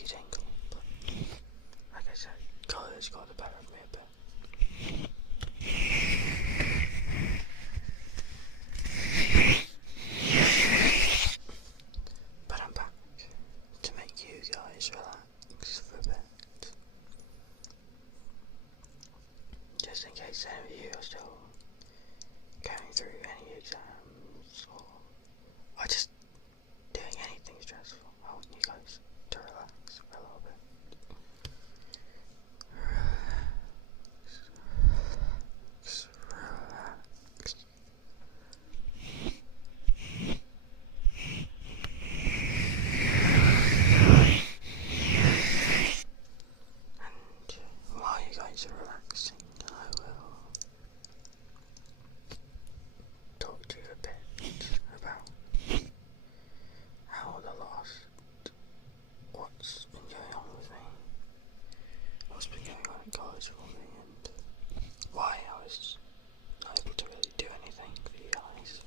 you tingle, but like I said, colour's got the better of me a bit. But I'm back to make you guys relax for a bit. Just in case any of you are still going through any exams or just doing anything stressful, I want you guys to relax for a little bit. Relax. And while you guys are relaxing, I will talk to you a bit about how the last, what's been going on with me, what's been going on at college for me, and why I was not able to really do anything for you guys.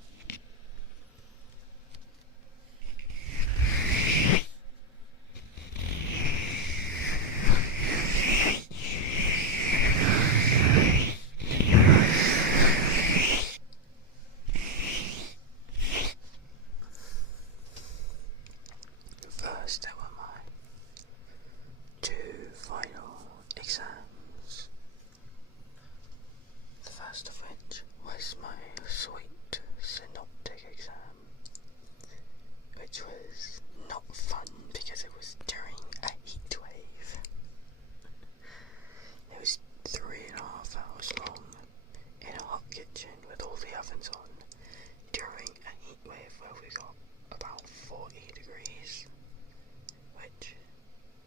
First, there were my 2 final exams. The first of which was my sweet synoptic exam, which was not fun because it was during a heat wave. It was 3.5 hours long in a hot kitchen with all the ovens on during a heat wave where we got about 40 degrees, which,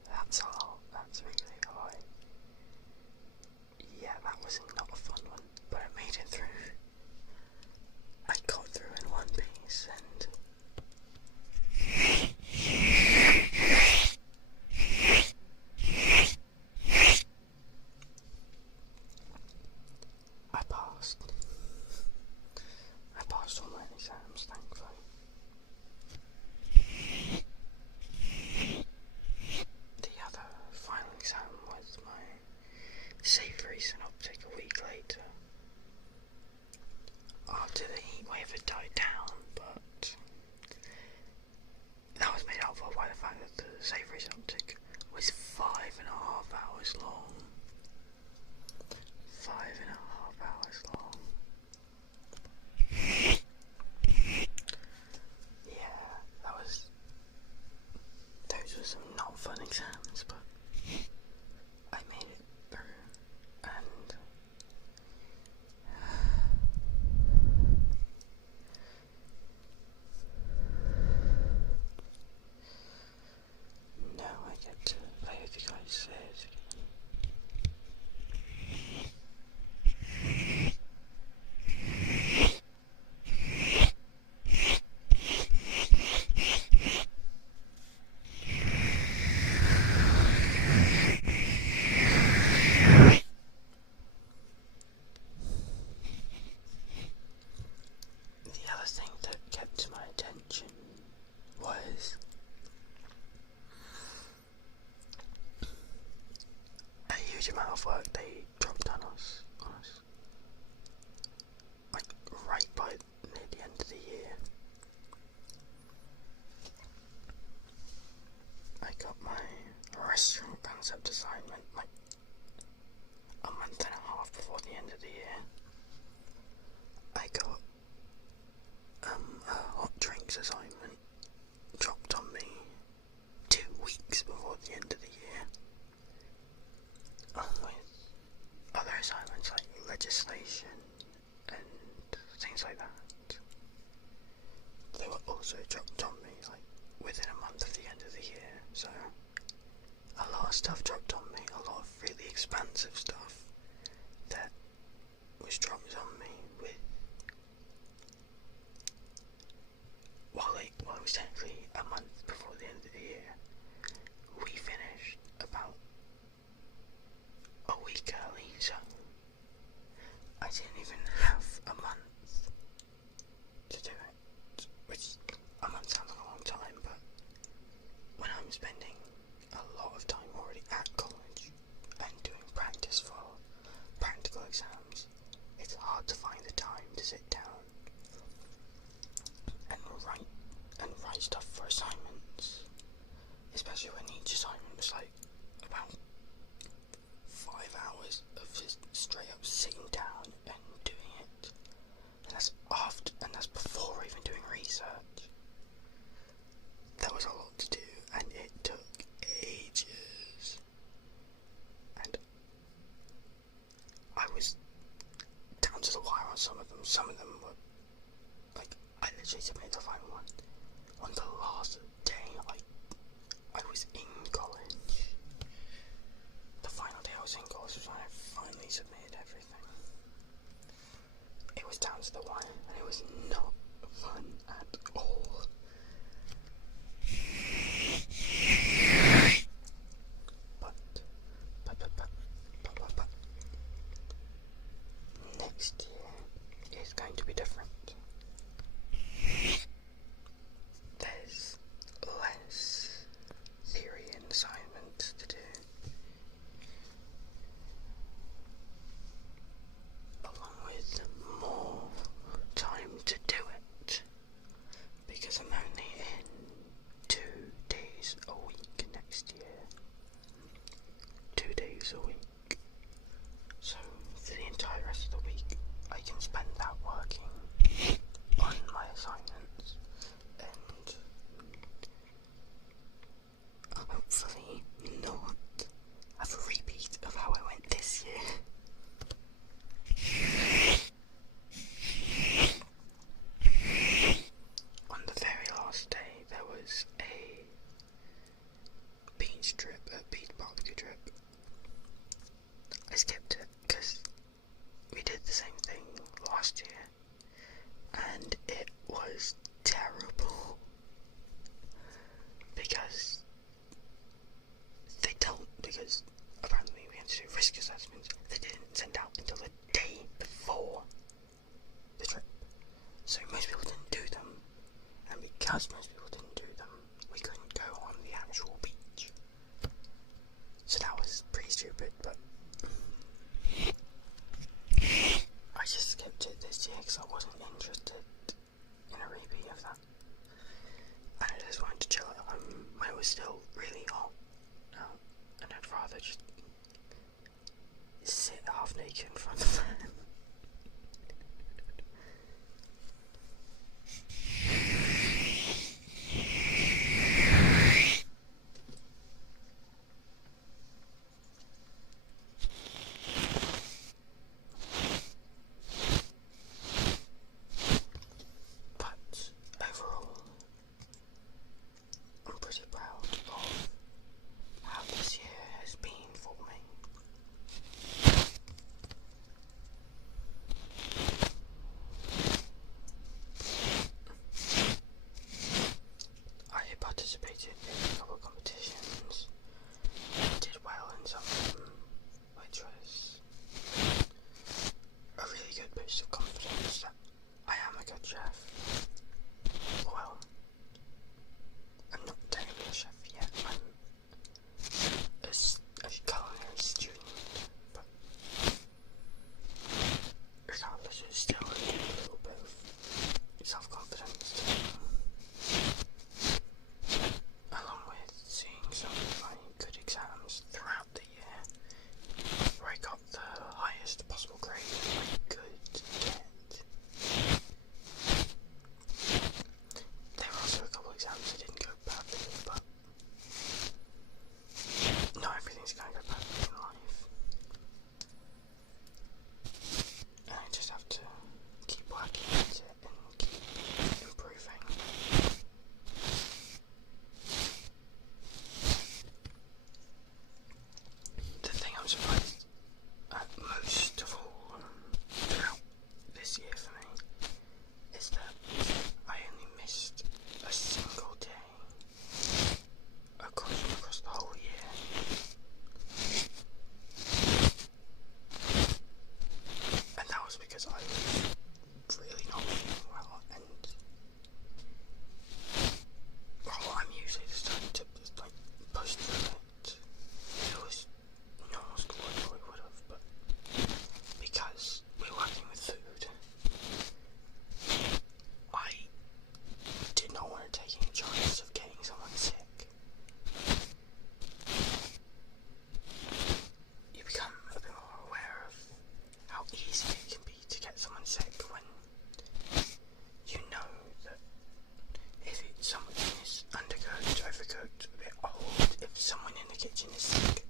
that's a lot, that's really high. Yeah, that was not a fun one, but I made it through. I got through in one piece, and I passed. I passed all my exams, thankfully. The other final exam was my savoury synoptic a week later. After the heat wave had died down, but that was made up for by the fact that the savoury synoptic was 5.5 hours long. 5.5 hours long. Yeah, those were some not fun exams, but I made it through, and now I get to play with you guys again. The other thing that kept my attention was a huge amount of work they dropped on us, like right by near the end of the year. I got my restaurant concept assignment like a month and a half before the end of the year. I got a hot drinks assignment dropped on me 2 weeks before the end of the year. With other assignments like legislation and things like that, they were also dropped on me like within a month of the end of the year. So a lot of stuff dropped on me, a lot of really expansive stuff that was dropped on me with while it was technically a month before the end of the year. We finished about a week early, so I didn't even have a month to do it, which a month sounds like a long time, but when I'm spending a lot exams, it's hard to find the time to sit down and write stuff for assignments, especially when each assignment was like about 5 hours of just straight up sitting down and doing it, and that's before even doing research. There was a lot to do, and it took ages, and I was down to the wire on some of them. Some of them were like, I literally submitted the final one on the last day I was in college. The final day I was in college was when I finally submitted everything. It was down to the wire, and it was not fun at all. But next year is going to be different. There's less theory and assignments to do, along with more time to do it, because I'm only in 2 days a week next year. 2 days a week. So for the entire rest of the week I can spend that working on my assignments and hopefully not have a repeat of how I went this year. On the very last day there was a beach barbecue trip. I skipped it because we did the same thing last year and it was terrible, because apparently we had to do risk assessments. They didn't send out until the day before the trip, so most people didn't do them, and because most people didn't do them, we couldn't go on the actual beach. So that was pretty stupid, but I just skipped it this year because I wasn't interested in a repeat of that, and I just wanted to chill at home when it was still really hot out, and I'd rather just sit half naked in front of the fan. But overall, I'm pretty proud of how this year has been for me. kitchen is sick,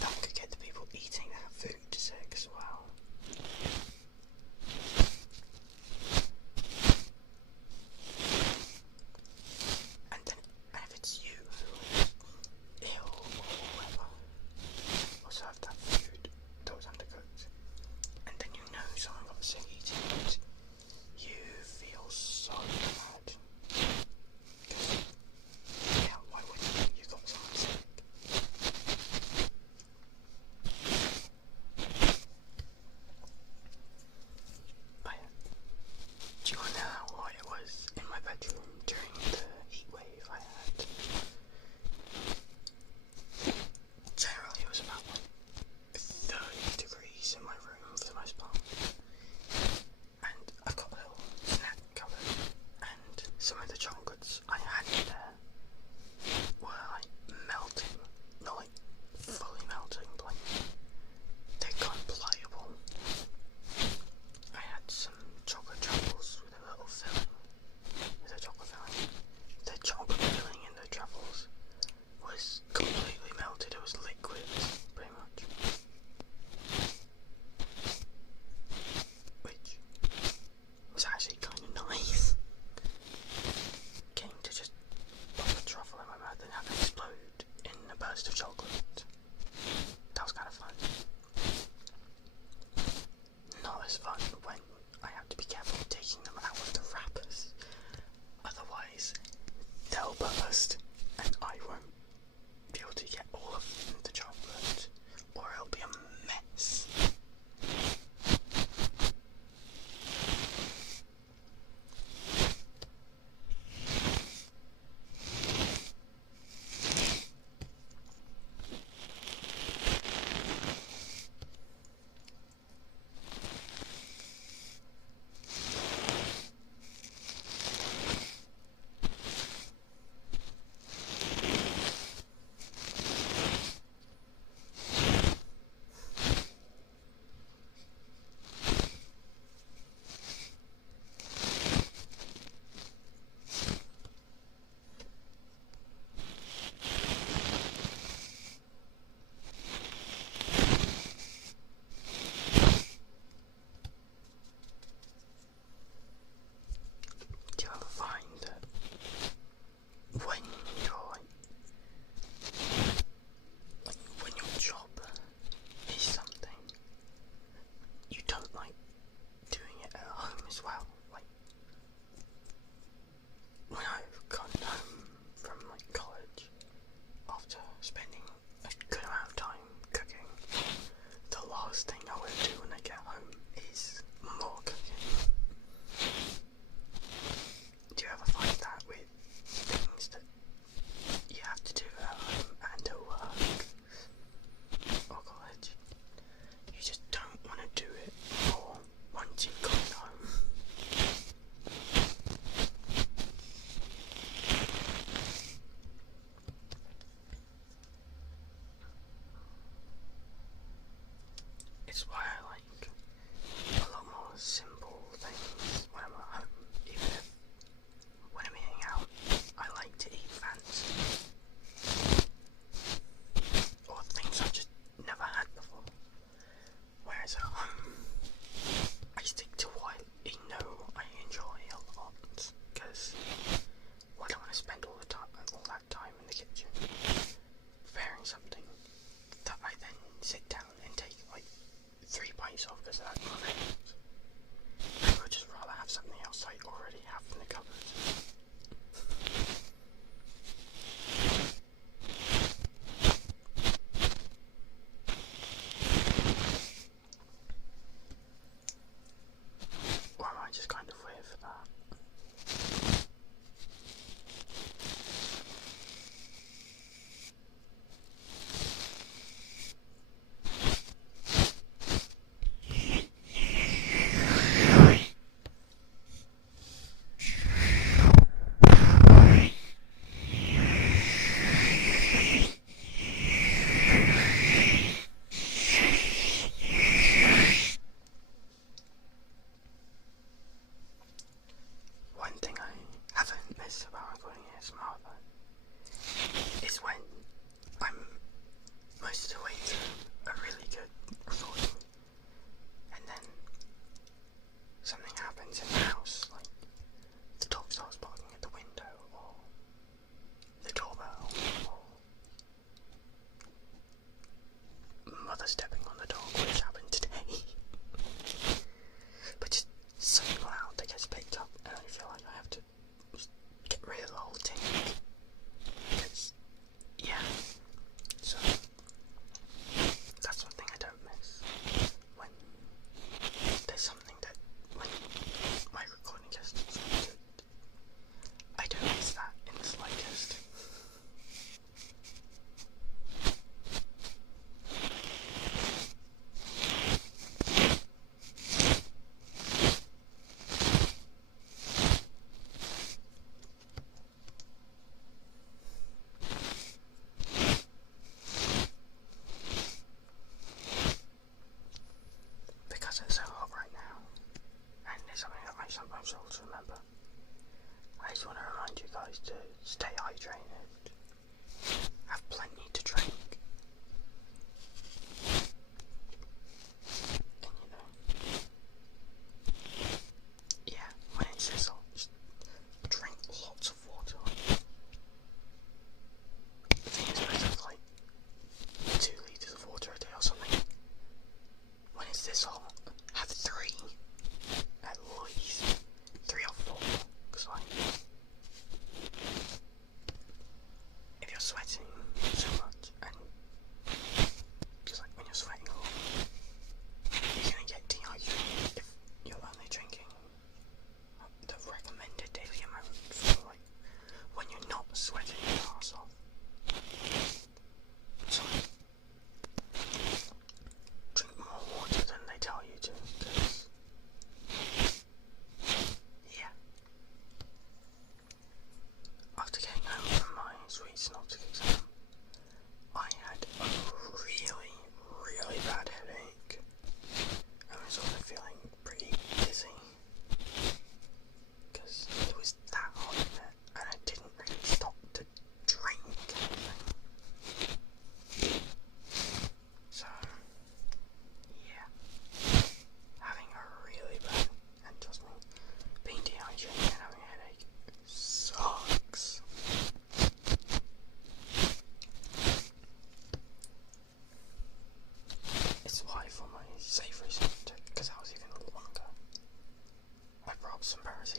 that could get the people eating that food sick as well. And if it's you who is ill or whatever, or served that food that was undercooked, and then you know someone got sick eating it, you feel so bad. Yeah, why wouldn't you? You got someone sick. But do you want to know how hot it was in my bedroom during the heat wave I had? Generally it was about 30 degrees in my room for the most part. And I've got a little snack cupboard, and some of the chocolates I had in there were like melting, not like fully melting, but like they'd gone pliable. I had some chocolate truffles with a little filling, with a chocolate filling. The chocolate filling in the truffles was completely melted, it was liquid, pretty much. Which was actually kind of nice. Getting to just pop a truffle in my mouth and have it explode in a burst of chocolate. That was kind of fun. Not as fun when I have to be careful taking them out of the wrappers. Otherwise, they'll burst and I won't be able to get all of the chocolate, or it'll be a mess. Do you ever find that when you're when your job is something, you don't like doing it at home as well? Like when I've gotten home from like college after spending a good amount of time cooking, the last thing I want to do when I get home is more cooking. Do you ever find that with things that you have to do at home and at work or college? You just don't want to do it more once you've gotten home. It's why I like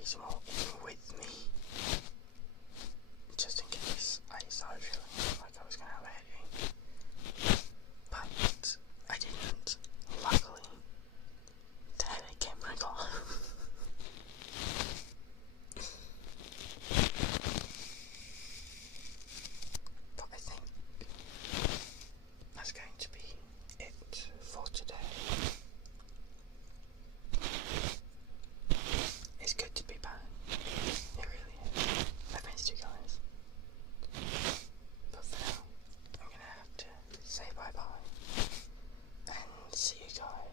reason walking with me, just in case I started feeling like I was going to have a headache. But I didn't. Luckily, the headache came and gone. But I think that's going to be it for today. It's good to be back. It really is. I've missed you guys. But for now, I'm gonna have to say bye bye and see you guys